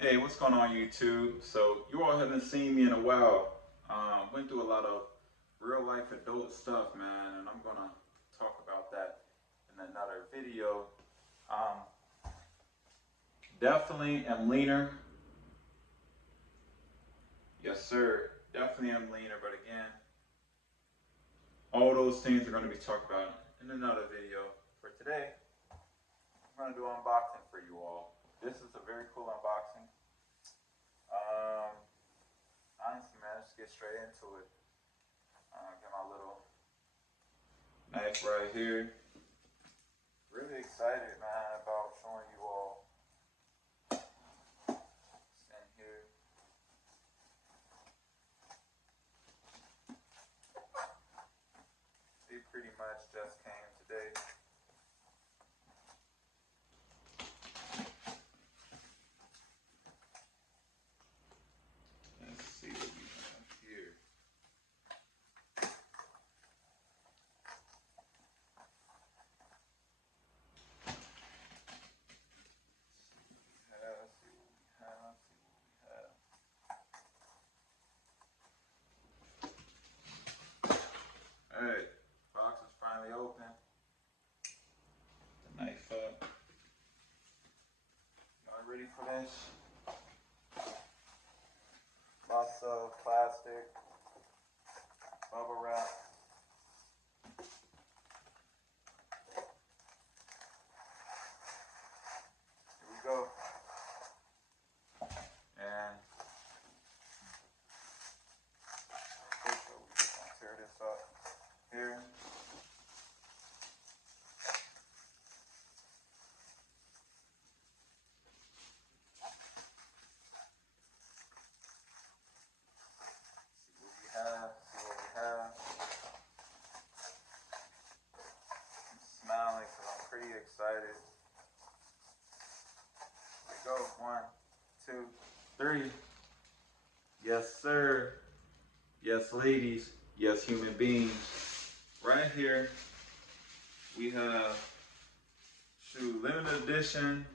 Hey, what's going on YouTube? So you all haven't seen me in a while. Went through a lot of real life adult stuff, man, and I'm gonna talk about that in another video. Um, Definitely am leaner. Yes, sir. Definitely am leaner, but again, all those things are gonna be talked about in another video. For today, I'm gonna do unboxing for you all. This is a very cool unboxing. Um, Honestly, man, let's get straight into it. Get my little knife right here. Really excited, man, about showing you all what's in here. They pretty much just came today. Let's see what we have here. Let's see what we have. Alright, box is finally open. The knife up. Y'all ready for this? Lots of plastic, bubble wrap. Here we go. And first, we're just gonna tear this up here. See what we have. I'm smiling because I'm pretty excited. Here we go. One, two, three. Yes, sir. Yes, ladies. Yes, human beings. Right here, we have limited edition.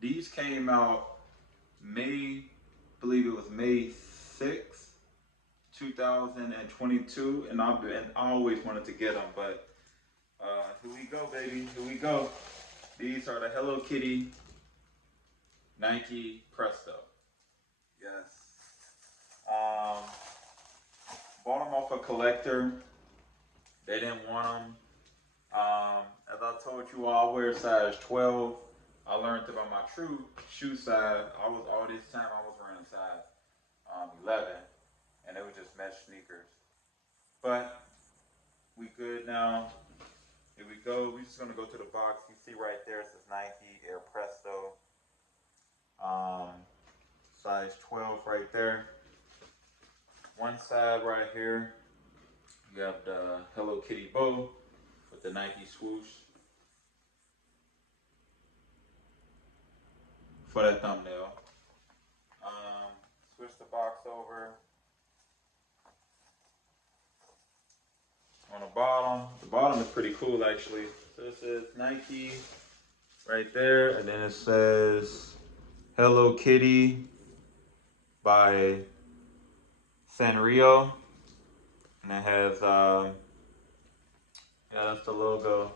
These came out May, I believe it was May 6th, 2022, and I always wanted to get them, but here we go, baby. Here we go. These are the Hello Kitty Nike Presto. Yes. Um, Bought them off a collector. They didn't want them. As I told you all, I wear size 12. I learned about my true shoe size. All this time I was wearing a size 11, and it was just mesh sneakers. But we good now. Here we go. We're just gonna go to the box. You see right there, it says Nike Air Presto, um, size 12 right there. One side right here, you have the Hello Kitty bow with the Nike swoosh for that thumbnail. Um, Switch the box over. On the bottom, is pretty cool actually. So it says Nike right there, and then it says Hello Kitty by Sanrio, and it has yeah, that's the logo.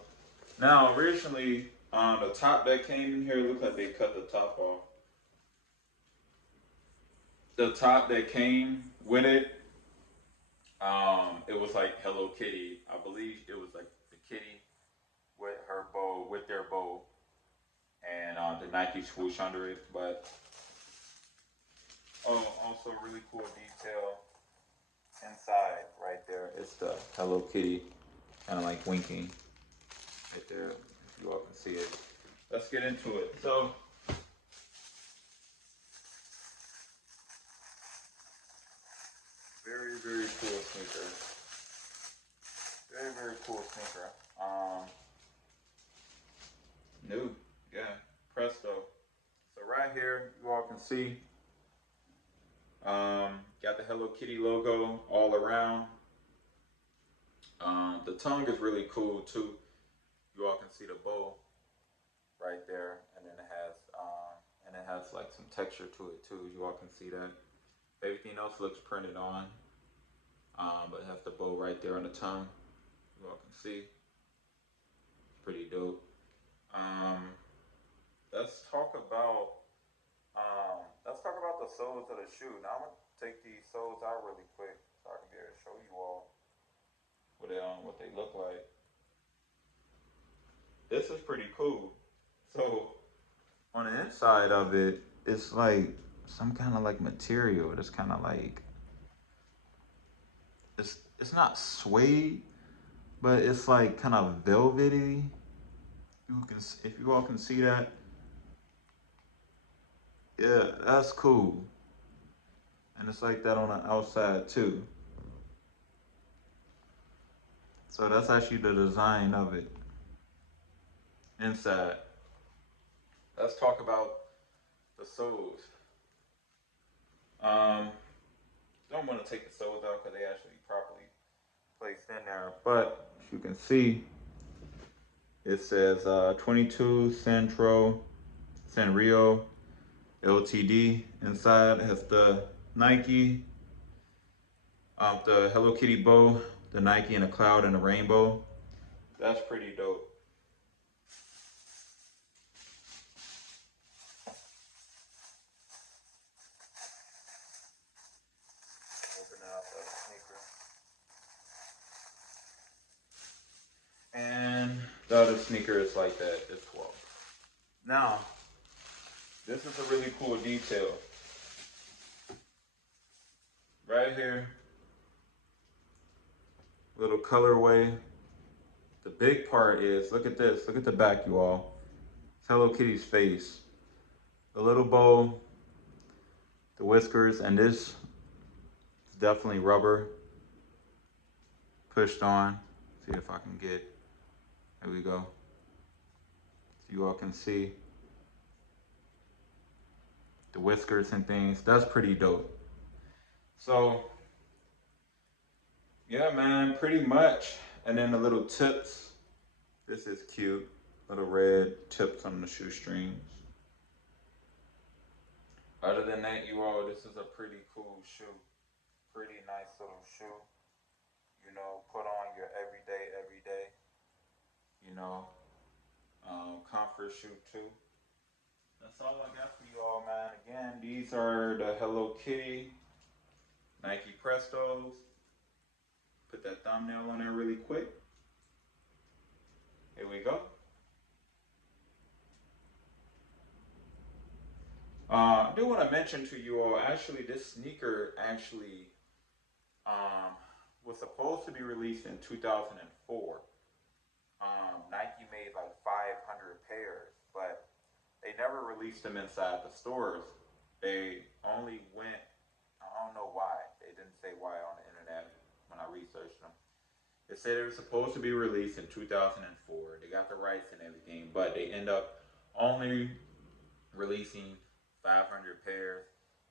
Now originally, the top that came in here looked like they cut the top off. The top that came with it, it was like Hello Kitty. I believe it was like the kitty with her bow, with their bow, and the Nike swoosh under it. But oh, also really cool detail inside right there. It's the Hello Kitty, kind of like winking right there. If you all can see it. Let's get into it. So very cool sneaker. Very cool sneaker. New, yeah, Presto. So right here, you all can see, got the Hello Kitty logo all around. The tongue is really cool too. You all can see the bow right there, and then it has has like some texture to it too. You all can see that. Everything else looks printed on, but it has the bow right there on the tongue. You all can see. It's pretty dope. Um, let's talk about the soles of the shoe. Now I'm gonna take these soles out really quick so I can be able to show you all what they look like. This is pretty cool. So on the inside of it, it's like some kind of like material. It's kind of like it's not suede, but it's like kind of velvety. You can if you all can see that, yeah, that's cool. And it's like that on the outside too. So that's actually the design of it inside. Let's talk about the soles. Um, don't want to take the soles out because they actually properly placed in there. But as you can see, it says 22 Sanrio LTD. Inside it has the Nike, the Hello Kitty bow, the Nike and a cloud and a rainbow. That's pretty dope. Open up the sneaker. And the other sneaker is like that as well. Now, this is a really cool detail. Right here, little colorway. The big part is, look at this, look at the back, you all. It's Hello Kitty's face. The little bow, the whiskers, and this is definitely rubber pushed on. See if I can get, there we go. So you all can see the whiskers and things. That's pretty dope. So, yeah, man, pretty much. And then the little tips. This is cute. Little red tips on the shoestrings. Other than that, you all, this is a pretty cool shoe. Pretty nice little shoe. You know, put on your every day. You know, comfort shoe too. That's all I got for you all, man. Again, these are the Hello Kitty Nike Prestos. Put that thumbnail on there really quick. Here we go. I do want to mention to you all, actually, this sneaker actually was supposed to be released in 2004. Nike made like 500 pairs, but they never released them inside the stores. They only went, I don't know why. They didn't say why on the internet when I researched them. They said it was supposed to be released in 2004. They got the rights and everything, but they end up only releasing 500 pairs,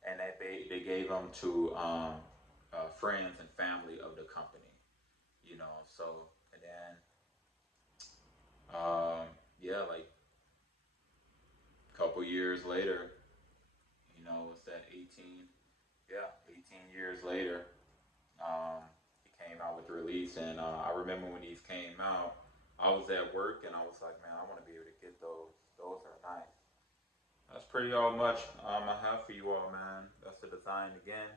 and they gave them to friends and family of the company. You know, so and then yeah, like a couple years later, you know, what's that? 18? Yeah, 18 years later, he came out with the release, and I remember when these came out, I was at work, and I was like, man, I want to be able to get those. Those are nice. That's pretty all much I have for you all, man. That's the design again.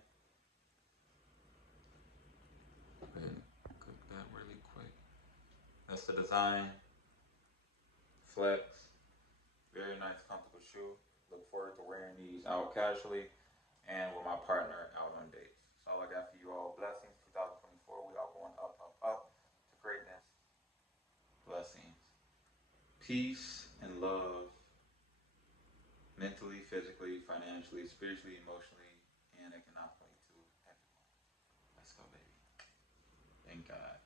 Go ahead and cook that really quick. That's the design. Flex. Very nice, comfortable shoe. Look forward to wearing these out casually and with my partner out on dates. That's all I got for you all. Blessings 2024. We all going up, up, up to greatness. Blessings. Peace and love. Mentally, physically, financially, spiritually, emotionally, and economically to everyone. Let's go, baby. Thank God.